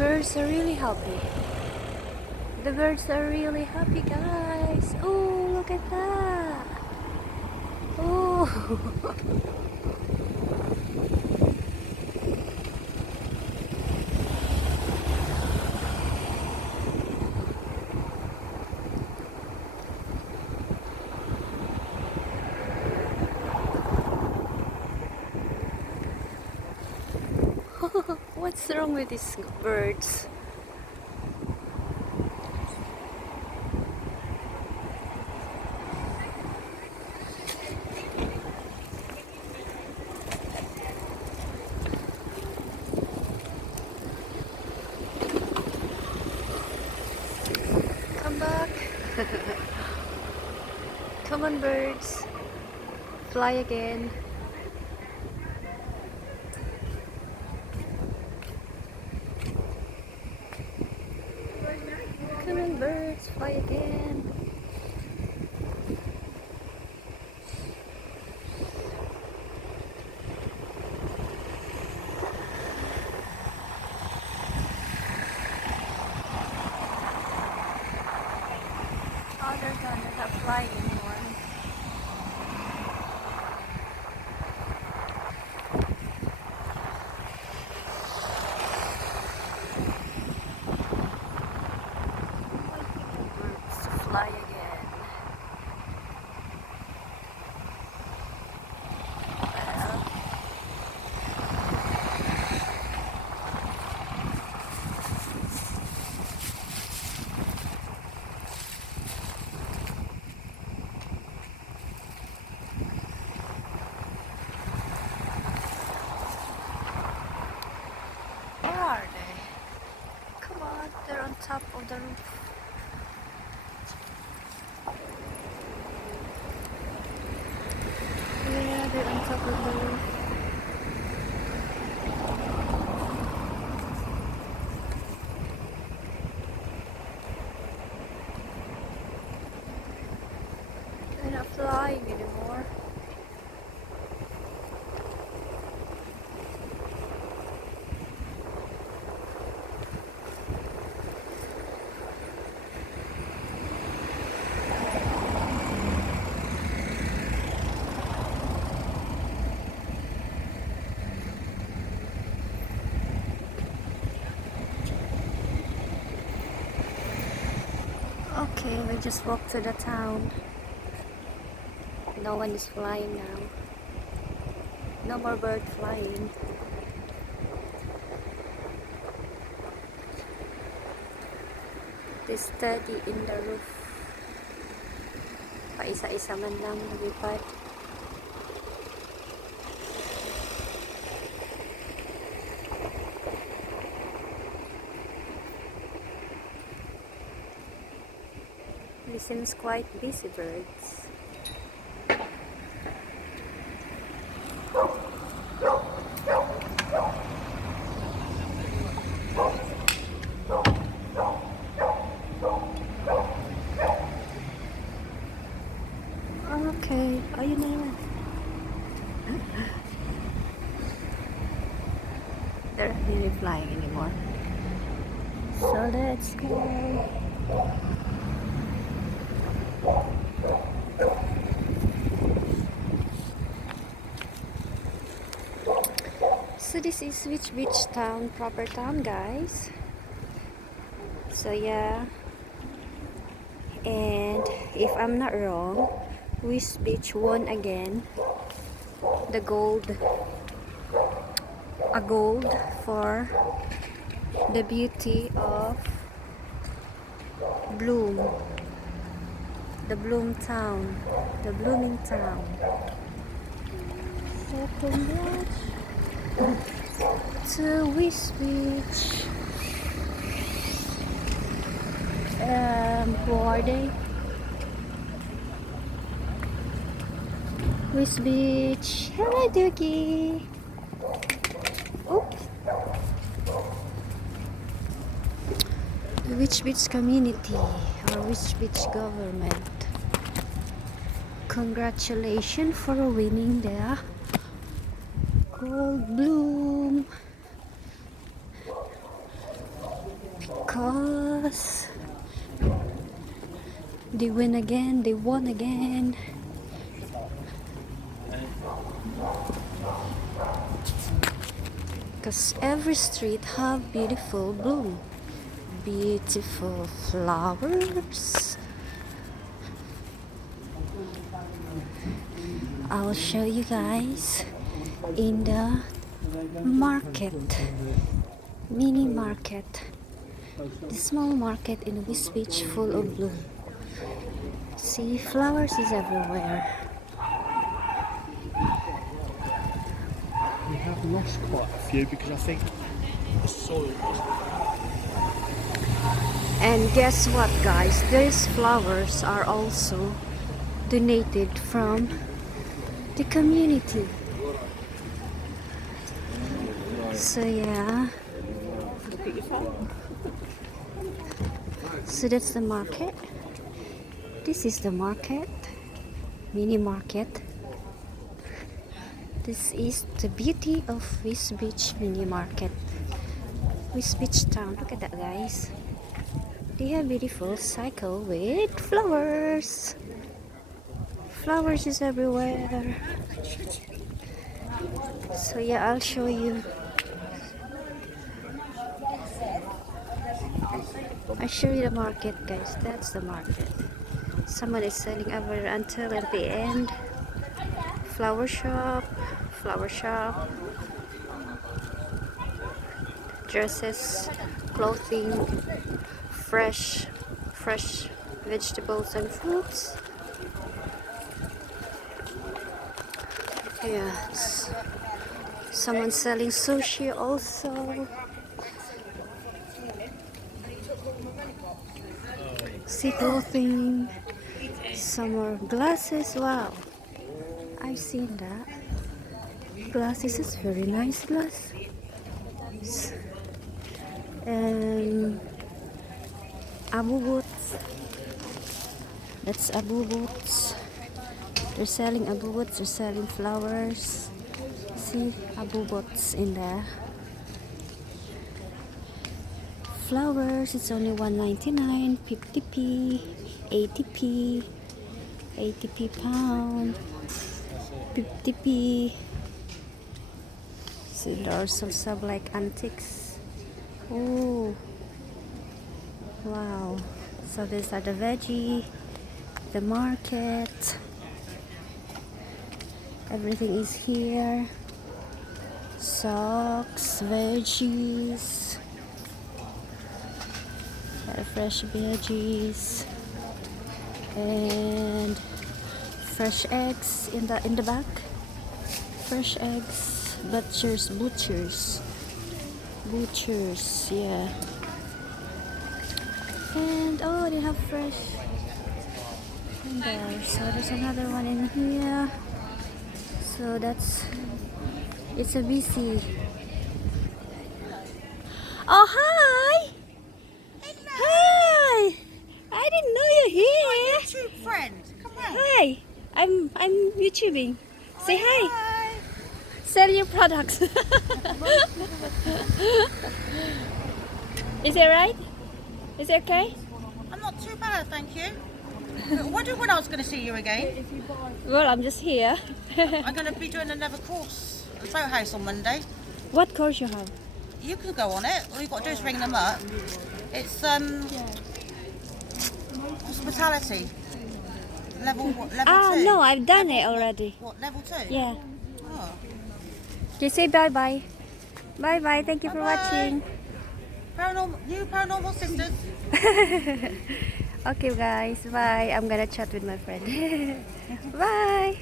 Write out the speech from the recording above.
birds are really happy. The birds are really happy, guys. Oh, look at that. Oh. What's wrong with these birds? Come back. Come on, birds. Fly again. Come on, birds. Fly again. Oh, they're done. They're not flying anymore. Birds to fly again. Well, where are they? Come on, they're on top of the roof. Yeah, they're on top of the roof. They're not flying anymore. Okay, we just walked to the town. No one is flying now. No more bird flying. They steady in the roof. Paisa-isa man lang lumipad. They seems quite busy birds. Okay, ayun na naman. They're not really flying anymore. So let's go. So this is Wisbech Town, proper town, guys. So yeah, and if I'm not wrong, Wisbech won again the gold, a gold for the beauty of bloom, the bloom town, the blooming town. So congrats to Wisbech. Who are they? Wisbech. Hello, Doogie. Oops. The Wisbech community or Wisbech government. Congratulations for winning the gold bloom. because they win again, they won again. Because every street have beautiful bloom, beautiful flowers. I'll show you guys in the market, mini market, the small market in Wisbech full of bloom. See, flowers is everywhere. We have lost quite a few because I think the soil was. And guess what, guys? These flowers are also donated from the community. So yeah. So that's the market. This is the market, mini market. This is the beauty of Wisbech mini market. Wisbech Town. Look at that, guys. They have beautiful cycle with flowers. Flowers is everywhere. So yeah, I'll show you. I'll show you the market, guys. That's the market. Someone is selling over until at the end. Flower shop, dresses, clothing, fresh vegetables and fruits. Yes, someone selling sushi also. See, clothing, some more glasses. Wow, I've seen that. Glasses is very nice glass. And Abu boots. That's Abu boots. They're selling Abu boots. They're selling flowers. See, Abu boots in there. Flowers. It's only $1.99, 50p, 80p, 80p pound, 50p. See, there are some like antiques. Oh, wow. So these are the veggie, the market. Everything is here. Socks, veggies, fresh veggies, and fresh eggs in the back. Fresh eggs. Butchers, yeah. And oh, they have fresh in there. So there's another one in here. So it's a busy. Oh, hi! Hello. Hi! I didn't know you're here. My YouTube friend. Come on. Hi! I'm YouTubing. Say hi. Sell your products. Is it right? Is it okay? I'm not too bad, thank you. Wonder when I was going to see you again. Well, I'm just here. I'm going to be doing another course at the boathouse on Monday. What course you have? You can go on it. All you've got to do is ring them up. It's hospitality. Level 2. No, I've done it already. What, level 2? Yeah. Oh. Okay, say bye-bye. Bye-bye. Thank you for Bye-bye. watching. New paranormal sisters. Okay, guys. Bye. I'm gonna chat with my friend. Bye.